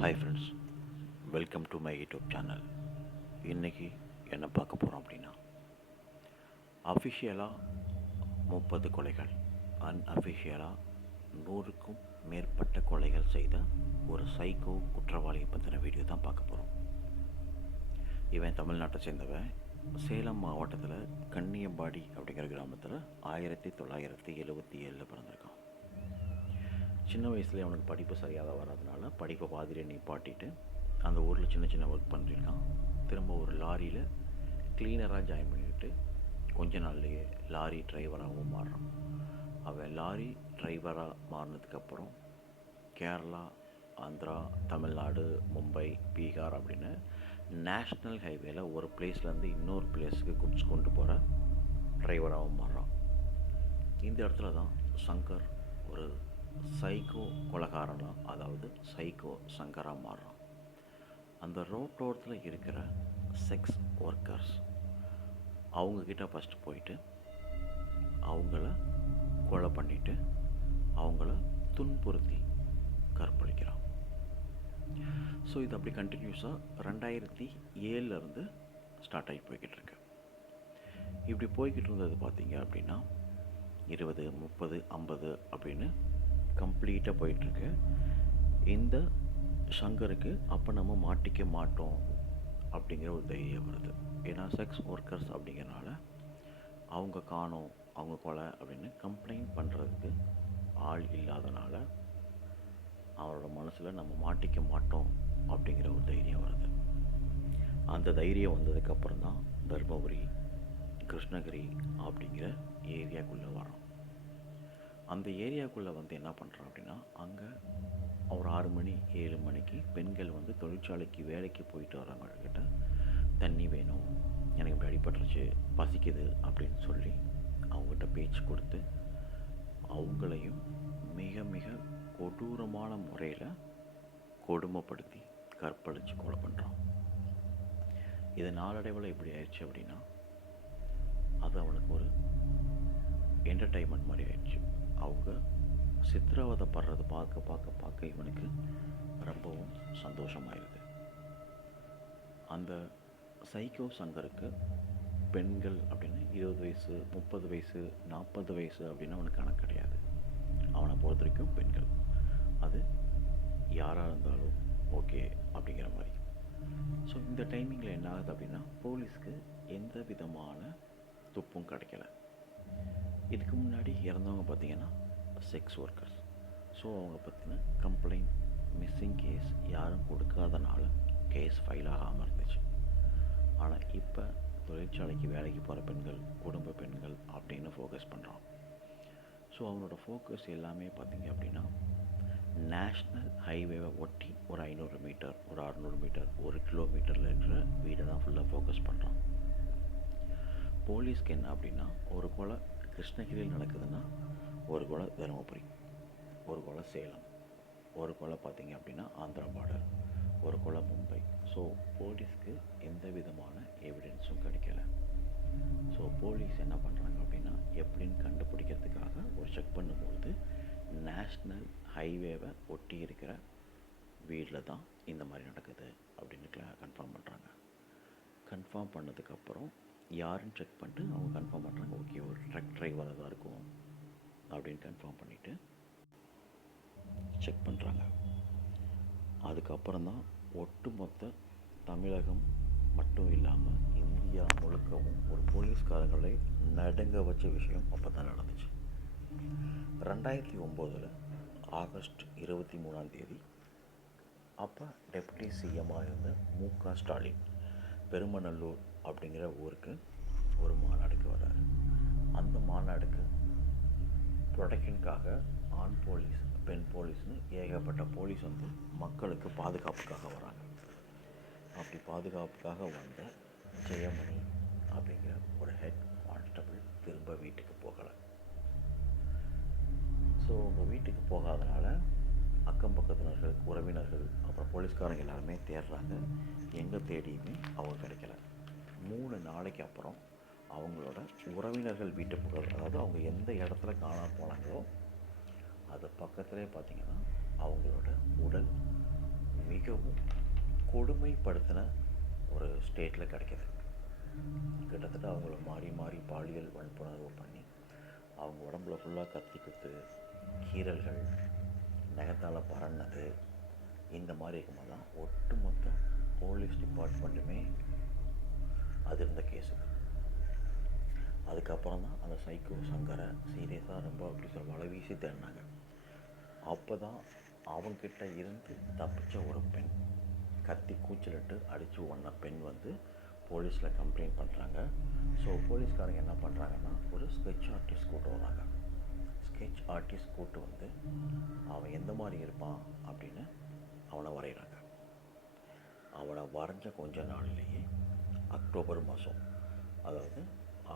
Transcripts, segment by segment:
Hi friends, welcome to my YouTube channel. இன்றைக்கி என்ன பார்க்க போகிறோம் அப்படின்னா, அஃபிஷியலாக 30 கொலைகள், அன்அஃபிஷியலாக 100க்கும் மேற்பட்ட கொலைகள் செய்த ஒரு சைக்கோ குற்றவாளியை பற்றின வீடியோ தான் பார்க்க போகிறோம். இவன் தமிழ்நாட்டை சேர்ந்தவன். சேலம் மாவட்டத்தில் கன்னியம்பாடி அப்படிங்கிற கிராமத்தில் 1977 பிறந்திருக்கான். சின்ன வயசுலேயே அவனுக்கு படிப்பு சரியாக வராதனால படிப்பை பாதியில் நிப்பாட்டிட்டு அந்த ஊரில் சின்ன சின்ன ஒர்க் பண்ணியிருக்கான். திரும்ப ஒரு லாரியில் க்ளீனராக ஜாயின் பண்ணிக்கிட்டு கொஞ்ச நாள்லேயே லாரி டிரைவராகவும் மாறுறான். அவன் லாரி டிரைவராக மாறினதுக்கப்புறம் கேரளா, ஆந்திரா, தமிழ்நாடு, மும்பை, பீகார் அப்படின்னு நேஷ்னல் ஹைவேல ஒரு பிளேஸ்லேருந்து இன்னொரு பிளேஸுக்கு குட்ஸ் கொண்டு போகிற டிரைவராகவும் மாறுறான். இந்த இடத்துல தான் சங்கர் ஒரு சைக்கோ கொலகாரனாக, அதாவது சைக்கோ சங்கராக மாறுறான். அந்த ரோட்டோரத்தில் இருக்கிற செக்ஸ் ஒர்க்கர்ஸ் அவங்கக்கிட்ட ஃபஸ்ட்டு போயிட்டு அவங்கள கொலை பண்ணிவிட்டு அவங்கள துன்புறுத்தி கற்பழிக்கிறான். ஸோ இது அப்படி கண்டினியூஸாக 2007 ஸ்டார்ட் ஆகி போய்கிட்டு இருக்கு. இப்படி போய்கிட்டு இருந்தது பார்த்தீங்க அப்படின்னா 20, 30, 50 அப்படின்னு கம்ப்ளீட்டாக போயிட்டுருக்கு. இந்த சங்கருக்கு அப்போ நம்ம மாட்டிக்க மாட்டோம் அப்படிங்கிற ஒரு தைரியம் வருது. ஏன்னா செக்ஸ் ஒர்க்கர்ஸ் அப்படிங்கிறனால அவங்க காணோம், அவங்க கொலை அப்படின்னு கம்ப்ளைண்ட் பண்ணுறதுக்கு ஆள் இல்லாதனால அவரோட மனசில் நம்ம மாட்டிக்க மாட்டோம் அப்படிங்கிற ஒரு தைரியம் வருது. அந்த தைரியம் வந்ததுக்கப்புறம் தான் தர்மபுரி, கிருஷ்ணகிரி அப்படிங்கிற ஏரியாக்குள்ளே வரோம். அந்த ஏரியாவுக்குள்ளே என்ன பண்ணுறான் அப்படின்னா, அங்கே ஒரு 6 மணி 7 மணிக்கு பெண்கள் தொழிற்சாலைக்கு வேலைக்கு போயிட்டு வரவங்கக்கிட்ட தண்ணி வேணும், எனக்கு இப்படி அடிபட்டுருச்சு, பசிக்குது அப்படின்னு சொல்லி அவங்ககிட்ட பேச்சு கொடுத்து அவங்களையும் மிக மிக கொடூரமான முறையில் கொடுமைப்படுத்தி கற்பழித்து கொலை பண்ணுறான். இது நாளடைவில் எப்படி ஆயிடுச்சு அப்படின்னா, அது அவனுக்கு ஒரு என்டர்டைன்மெண்ட் மாதிரி ஆயிடுச்சு. அவங்க சித்திரவதைப்படுறது பார்க்க இவனுக்கு ரொம்பவும் சந்தோஷமாயிருது. அந்த சைக்கோ சங்கருக்கு பெண்கள் அப்படின்னு 20 வயசு, 30 வயசு, 40 வயசு அப்படின்னு அவனுக்கு கணக்கு கிடையாது. அவனை பொறுத்த வரைக்கும் பெண்கள் அது யாராக இருந்தாலும் ஓகே அப்படிங்கிற மாதிரி. ஸோ இந்த டைமிங்கில் என்ன ஆகுது அப்படின்னா, போலீஸ்க்கு எந்த விதமான துப்பும் கிடைக்கல. இதுக்கு முன்னாடி இறந்தவங்க பார்த்திங்கன்னா செக்ஸ் ஒர்க்கர்ஸ். ஸோ அவங்க பற்றின கம்ப்ளைண்ட், மிஸ்ஸிங் கேஸ் யாரும் கொடுக்காதனால கேஸ் ஃபைல் ஆகாமல் இருந்துச்சு. ஆனால் இப்போ தொழிற்சாலைக்கு வேலைக்கு போகிற பெண்கள், குடும்ப பெண்கள் அப்படின்னு ஃபோக்கஸ் பண்ணுறான். ஸோ அவனோட ஃபோக்கஸ் எல்லாமே பார்த்திங்க அப்படின்னா நேஷ்னல் ஹைவேவை ஒட்டி ஒரு 500 மீட்டர், ஒரு 600 மீட்டர், 1 கிலோமீட்டரில் இருக்கிற வீடை தான் ஃபுல்லாக ஃபோக்கஸ் பண்ணுறான். போலீஸ்க்கு என்ன அப்படின்னா, ஒரு கொலை கிருஷ்ணகிரியில் நடக்குதுன்னா ஒரு கொலை தருமபுரி, ஒரு கொலை சேலம், ஒரு கொலை பார்த்திங்க அப்படின்னா ஆந்திரா பார்டர், ஒரு கொலை மும்பை. ஸோ போலீஸ்க்கு எந்த விதமான எவிடன்ஸும் கிடைக்கல. ஸோ போலீஸ் என்ன பண்ணுறாங்க அப்படின்னா, எப்படின்னு கண்டுபிடிக்கிறதுக்காக ஒரு செக் பண்ணும்போது நேஷ்னல் ஹைவேவை ஒட்டி இருக்கிற வீட்டில் தான் இந்த மாதிரி நடக்குது அப்படின்னு கன்ஃபார்ம் பண்ணுறாங்க. கன்ஃபார்ம் பண்ணதுக்கப்புறம் யாருன்னு செக் பண்ணிட்டு அவங்க கன்ஃபார்ம் பண்ணுறாங்க, ஓகே ஒரு ட்ரக் டிரைவராக தான் இருக்கும் அப்படின்னு கன்ஃபார்ம் பண்ணிவிட்டு செக் பண்ணுறாங்க. அதுக்கப்புறம் தான் ஒட்டுமொத்த தமிழகம் மட்டும் இல்லாமல் இந்தியா முழுக்கவும் ஒரு போலீஸ்காரங்களை நடுங்க வச்ச விஷயம் அப்போ தான் நடந்துச்சு. 2009 ஆகஸ்ட் 23 அப்போ டெப்யூட்டி சிஎம்மாக இருந்த மு.க. ஸ்டாலின் பெருமநல்லூர் அப்படிங்கிற ஊருக்கு ஒரு மாநாடுக்கு வர்றார். அந்த மாநாடுக்கு ப்ரொடெக்ஷனுக்காக ஆண் போலீஸ், பெண் போலீஸ்னு ஏகப்பட்ட போலீஸ் மக்களுக்கு பாதுகாப்புக்காக வராங்க. அப்படி பாதுகாப்புக்காக வந்த ஜெயமணி அப்படிங்கிற ஒரு ஹெட் கான்ஸ்டபிள் திரும்ப வீட்டுக்கு போகலை. ஸோ உங்கள் வீட்டுக்கு போகாதனால அக்கம் பக்கத்தினர்கள், உறவினர்கள், அப்புறம் போலீஸ்காரங்க எல்லாருமே தேடுறாங்க. எங்கே தேடியுமே அவங்க கிடைக்கல. 3 நாளைக்கு அப்புறம் அவங்களோட உறவினர்கள் வீட்டு புகழ், அதாவது அவங்க எந்த இடத்துல காணாமல் போனாங்களோ அது பக்கத்துலேயே பார்த்திங்கன்னா அவங்களோட மிகவும் கொடுமைப்படுத்தின ஒரு ஸ்டேட்டில் கிடைக்கிது. கிட்டத்தட்ட அவங்கள மாறி மாறி பாலியல் வன்புணர்வு பண்ணி அவங்க உடம்புல ஃபுல்லாக கத்தி குத்து, கீறல்கள், நகத்தால் பறன்னது, இந்த மாதிரி இருக்கும்போது தான் ஒட்டுமொத்த போலீஸ் டிபார்ட்மெண்ட்டுமே அது இருந்த கேஸு. அதுக்கப்புறம் தான் அந்த சைக்கோ சங்கரை சீரியஸாக ரொம்ப அப்படி வலை வீசி தேடினாங்க. அப்போ தான் அவங்கக்கிட்ட இருந்து தப்பிச்ச ஒரு பெண், கத்தி கூச்சலிட்டு அடித்து ஒன்ன பெண் போலீஸில் கம்ப்ளைண்ட் பண்ணுறாங்க. ஸோ போலீஸ்காரங்க என்ன பண்ணுறாங்கன்னா ஒரு ஸ்கெட்ச் ஆர்டிஸ்ட் கூட்டு வராங்க. ஸ்கெட்ச் ஆர்டிஸ்ட் கூட்டு அவன் எந்த மாதிரி இருப்பான் அப்படின்னு அவனை வரைகிறாங்க. அவனை வரைஞ்ச கொஞ்ச நாள்லேயே அக்டோபர் மாதம், அதாவது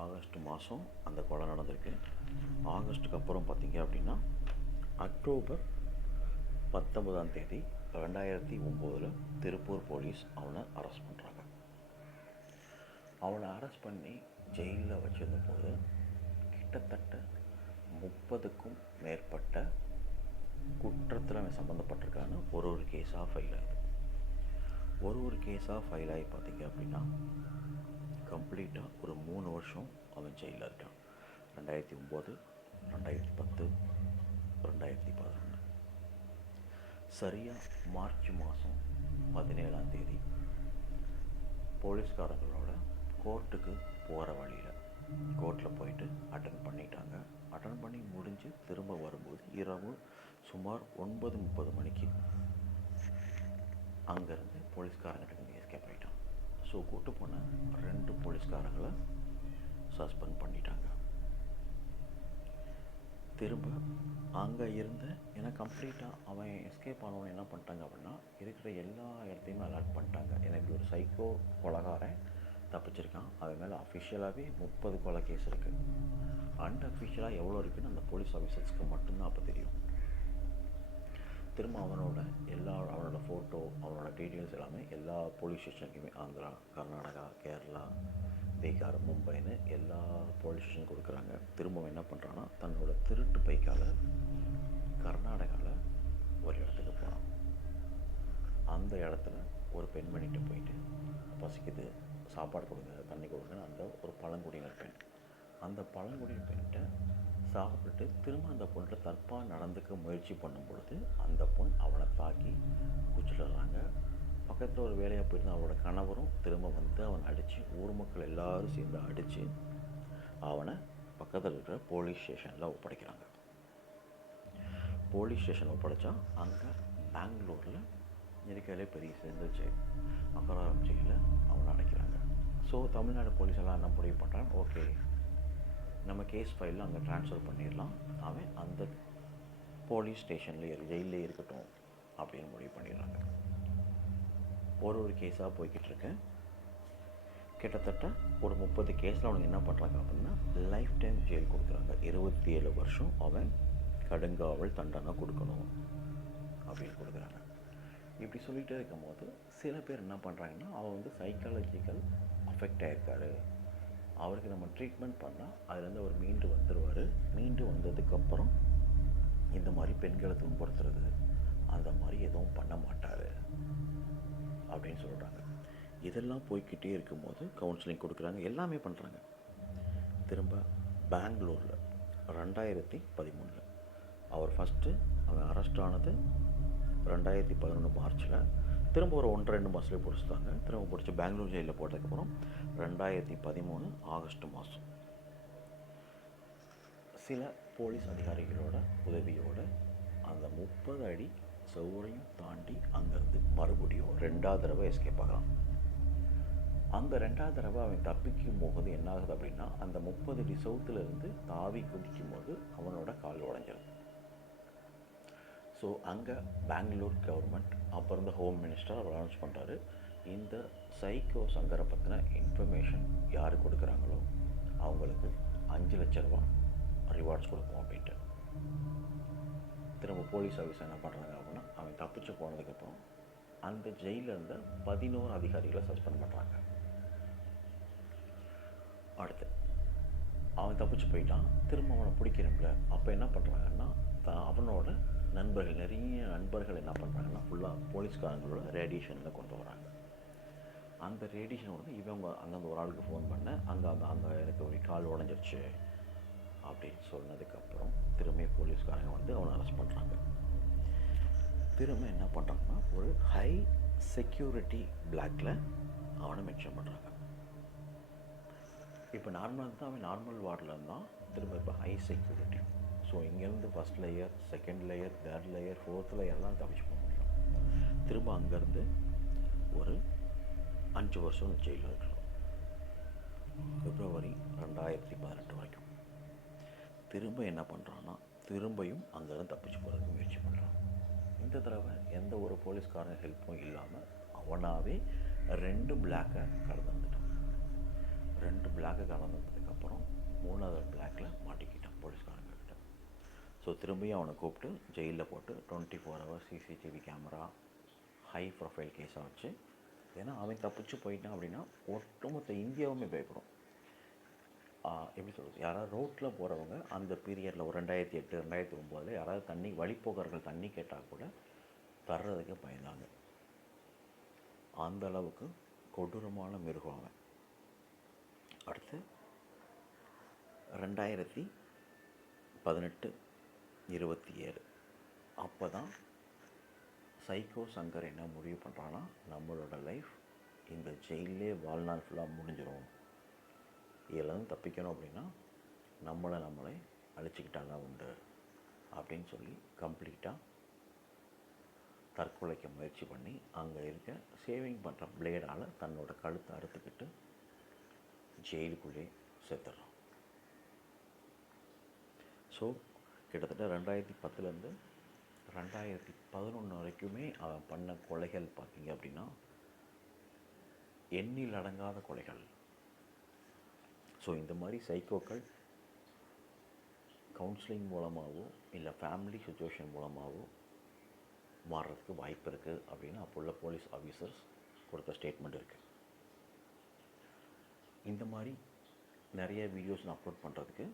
ஆகஸ்ட் மாதம் அந்த கொலை நடந்திருக்கு. ஆகஸ்ட்டுக்கு அப்புறம் பார்த்திங்க அப்படின்னா அக்டோபர் 19 2009 திருப்பூர் போலீஸ் அவனை அரெஸ்ட் பண்ணுறாங்க. அவனை அரெஸ்ட் பண்ணி ஜெயிலில் வச்சிருந்தபோது கிட்டத்தட்ட 30க்கும் மேற்பட்ட குற்றத்தில் அவன் சம்மந்தப்பட்டிருக்கான்னு ஒரு கேஸாக ஃபைல் ஆகுது. ஒரு கேஸாக ஃபைல் ஆகி பார்த்திங்க அப்படின்னா கம்ப்ளீட்டாக ஒரு 3 வருஷம் அவன் ஜெயிலில் இருக்கான். 2009, 2010, 2011. சரியாக மார்ச் மாதம் 17 போலீஸ்காரங்களோட கோர்ட்டுக்கு போகிற வழியில் கோர்ட்டில் போயிட்டு அட்டன் பண்ணிட்டாங்க. அட்டன் பண்ணி முடிஞ்சு திரும்ப வரும்போது இரவு சுமார் 9:30 மணிக்கு அங்கேருந்து போலீஸ்காரங்கிட்ட எஸ்கேப் ஆகிட்டான். ஸோ கூட்டு போன 2 போலீஸ்காரங்களை சஸ்பெண்ட் பண்ணிட்டாங்க. திரும்ப அங்கே இருந்த ஏன்னா கம்ப்ளீட்டாக அவன் எஸ்கேப் ஆனவன் என்ன பண்ணிட்டாங்க அப்படின்னா இருக்கிற எல்லா இடத்தையுமே அலர்ட் பண்ணிட்டாங்க. எனக்கு ஒரு சைக்கோ கொலைகாரன் தப்பிச்சிருக்கான், அவன் மேலே அஃபிஷியலாகவே 30 கொலை கேஸ் இருக்குது. அன்அஃபிஷியலாக எவ்வளோ இருக்குதுன்னு அந்த போலீஸ் ஆஃபீஸர்ஸ்க்கு மட்டும்தான் அப்போ தெரியும். திரும்ப அவனோட ஃபோட்டோ, அவனோட டீட்டெயில்ஸ் எல்லாமே எல்லா போலீஸ் ஸ்டேஷனுக்குமே ஆந்திரா, கர்நாடகா, கேரளா, பீகார், மும்பைன்னு எல்லா போலீஸ் ஸ்டேஷன் கொடுக்குறாங்க. திரும்ப என்ன பண்ணுறான்னா தன்னோட திருட்டு பைக்கால் கர்நாடகாவில் ஒரு இடத்துக்கு போகிறான். அந்த இடத்துல ஒரு பெண்மணிகிட்ட போயிட்டு பசிக்குது, சாப்பாடு கொடுங்க, தண்ணி கொடுங்கன்னு அந்த ஒரு பழங்குடியினர் பெண், அந்த பழங்குடியினர் பெண்கிட்ட சாப்பிட்டு திரும்ப அந்த பொண்ணை தற்பாக நடந்துக்க முயற்சி பண்ணும் பொழுது அந்த பொண் அவனை தாக்கி கூச்சிடுறாங்க. பக்கத்தில் ஒரு வேலையாக போயிருந்த அவளோட கணவரும் திரும்ப அவனை அடித்து, ஊர் மக்கள் எல்லோரும் சேர்ந்து அடித்து அவனை பக்கத்தில் இருக்கிற போலீஸ் ஸ்டேஷனில் ஒப்படைக்கிறாங்க. போலீஸ் ஸ்டேஷன் ஒப்படைச்சா அங்கே பெங்களூரில் இருக்கிறதே பெரிய சேர்ந்து ஜெயில், அகராரம் ஜெயிலில் அவனை அடைக்கிறாங்க. ஸோ தமிழ்நாடு போலீஸ் எல்லாம் என்ன முடிவு பண்ணுறாங்க, ஓகே நம்ம கேஸ் ஃபைலில் அங்கே ட்ரான்ஸ்ஃபர் பண்ணிடலாம், அவன் அந்த போலீஸ் ஸ்டேஷனில் ஜெயிலே இருக்கட்டும் அப்படின்னு முடிவு பண்ணிடுறாங்க. ஒரு கேஸாக போய்கிட்டு இருக்கு. கிட்டத்தட்ட ஒரு 30 கேஸில் அவனுக்கு என்ன பண்ணுறாங்க அப்படின்னா லைஃப் டைம் ஜெயில் கொடுக்குறாங்க. 27 வருஷம் அவன் கடுங்காவல் தண்டனை கொடுக்கணும் அப்படின்னு கொடுக்குறாங்க. இப்படி சொல்லிகிட்டே இருக்கும்போது சில பேர் என்ன பண்ணுறாங்கன்னா அவன் சைக்காலஜிக்கல் அஃபெக்ட் ஆகிருக்காரு, அவருக்கு நம்ம ட்ரீட்மெண்ட் பண்ணால் அதுலேருந்து அவர் மீண்டு வந்துடுவார், மீண்டு வந்ததுக்கப்புறம் இந்த மாதிரி பெண்களை துன்புறுத்துறது அந்த மாதிரி எதுவும் பண்ண மாட்டார் அப்படின்னு சொல்கிறாங்க. இதெல்லாம் போய்கிட்டே இருக்கும்போது கவுன்சிலிங் கொடுக்குறாங்க, எல்லாமே பண்ணுறாங்க. திரும்ப பெங்களூரில் 2013 அவர் அவன் அரெஸ்ட் ஆனது 2011 மார்ச்சில், திரும்ப ஒரு 1-2 மாதத்துலேயே பிடிச்சிட்டாங்க. திரும்ப பிடிச்சி பெங்களூர் ஜெயிலில் போட்டதுக்கப்புறம் 2013 ஆகஸ்ட் மாதம் சில போலீஸ் அதிகாரிகளோட உதவியோடு அந்த 30 அடி சவுரையும் தாண்டி அங்கேருந்து மறுபடியும் 2வது தடவை எஸ்கேப் ஆகலாம். அந்த 2வது தடவை அவன் தப்பிக்கும் போது என்ன ஆகுது அப்படின்னா அந்த 30 அடி சவுத்துலேருந்து தாவி குதிக்கும் போது அவனோட கால் உடைஞ்சிருது. ஸோ அங்கே பெங்களூர் கவர்மெண்ட் அப்போ இருந்த ஹோம் மினிஸ்டர் அவர் அனௌன்ஸ் பண்ணுறாரு, இந்த சைக்கோ சங்கரை பற்றின இன்ஃபர்மேஷன் யார் கொடுக்குறாங்களோ அவங்களுக்கு 5 லட்ச ரூபா ரிவார்ட்ஸ் கொடுப்போம் அப்படின்ட்டு. திரும்ப போலீஸ் ஆஃபீஸர் என்ன பண்ணுறாங்க அப்படின்னா அவன் தப்பிச்சு போனதுக்கப்புறம் அந்த ஜெயிலில் இருந்த 11 அதிகாரிகளை சஸ்பெண்ட் பண்ணுறாங்க. அடுத்து அவன் தப்பிச்சு போயிட்டான், திரும்ப அவனை பிடிக்கிறோம்ல, அப்போ என்ன பண்ணுறாங்கன்னா அவனோட நிறைய நண்பர்கள் என்ன பண்ணுறாங்கன்னா ஃபுல்லாக போலீஸ்காரங்களோட ரேடியேஷனில் கொண்டு வராங்க. அந்த ரேடியேஷன் வந்து இவங்க அங்கேருந்து ஒரு ஆளுக்கு ஃபோன் பண்ண அங்கே எனக்கு ஒரு கால் உடஞ்சிருச்சு அப்படின்னு சொன்னதுக்கப்புறம் திரும்ப போலீஸ்காரங்க வந்து அவனை அரெஸ்ட் பண்ணுறாங்க. திரும்ப என்ன பண்ணுறாங்கன்னா ஒரு ஹை செக்யூரிட்டி பிளாக்கில் அவனை மென்ஷன் பண்ணுறாங்க. இப்போ நார்மலாக தான் அவன் நார்மல் வார்டில் இருந்தான், திரும்ப இப்போ ஹை செக்யூரிட்டி. ஸோ இங்கேருந்து first layer, second layer, third layer, fourth லேயர்லாம் தப்பிச்சு போக முடியும். திரும்ப அங்கேருந்து ஒரு 5 வருஷம் ஜெயிலில் இருக்கணும். பிப்ரவரி 2018 வரைக்கும். திரும்ப என்ன பண்ணுறான்னா திரும்பியும் அங்கேருந்து தப்பிச்சு போகிறதுக்கு முயற்சி பண்ணுறான். இந்த தடவை எந்த ஒரு போலீஸ்காரன் ஹெல்ப்பும் இல்லாமல் அவனாகவே 2 பிளாக்கை கடந்து வந்துட்டான். 2 பிளாக்கை கடந்து வந்ததுக்கப்புறம் 3வது பிளாக்கில் மாட்டிக்கிட்டான் போலீஸ்காரங்க கிட்ட. ஸோ திரும்பியும் அவனை கூப்பிட்டு ஜெயிலில் போட்டு 24 hours CCTV camera, high profile கேஸாக வச்சு, ஏன்னா அவன் தப்பிச்சு போயிட்டான் அப்படின்னா ஒட்டுமொத்த இந்தியாவுமே பயப்படும். எப்படி சொல்கிறது, யாராவது ரோட்டில் போகிறவங்க அந்த பீரியடில் ஒரு 2008 2009 யாராவது வழிப்போக்கர்கள் தண்ணி கேட்டால் கூட தர்றதுக்கு பயந்தாங்க. அந்த அளவுக்கு கொடூரமான மிருகம் அவன். அடுத்து 2018-27 அப்போ தான் சைக்கோ சங்கர் என்ன முடிவு பண்ணுறான்னா, நம்மளோட லைஃப் இந்த ஜெயிலே வாழ்நாள் ஃபுல்லாக முடிஞ்சிடும், இதிலேருந்து தப்பிக்கணும் அப்படின்னா நம்மளை அழிச்சிக்கிட்டாங்க உண்டு அப்படின்னு சொல்லி கம்ப்ளீட்டாக தற்கொலைக்க முயற்சி பண்ணி அங்கே இருக்க சேவிங் பண்ணுற பிளேடால் தன்னோட கழுத்தை அறுத்துக்கிட்டு ஜெயிலுக்குள்ளே செத்துடுறான். ஸோ கிட்டத்தட்ட 2010 2011 வரைக்குமே அவன் பண்ண கொலைகள் பார்த்திங்க அப்படின்னா எண்ணில் அடங்காத கொலைகள். ஸோ இந்த மாதிரி சைக்கோக்கள் கவுன்சிலிங் மூலமாகவோ இல்லை ஃபேமிலி சுச்சுவேஷன் மூலமாகவோ மாறுறதுக்கு வாய்ப்பு இருக்குது அப்படின்னு அப்போ உள்ள போலீஸ் ஆஃபீஸர்ஸ் கொடுத்த ஸ்டேட்மெண்ட் இருக்குது. இந்த மாதிரி நிறைய வீடியோஸ் நான் அப்லோட் பண்ணுறதுக்கு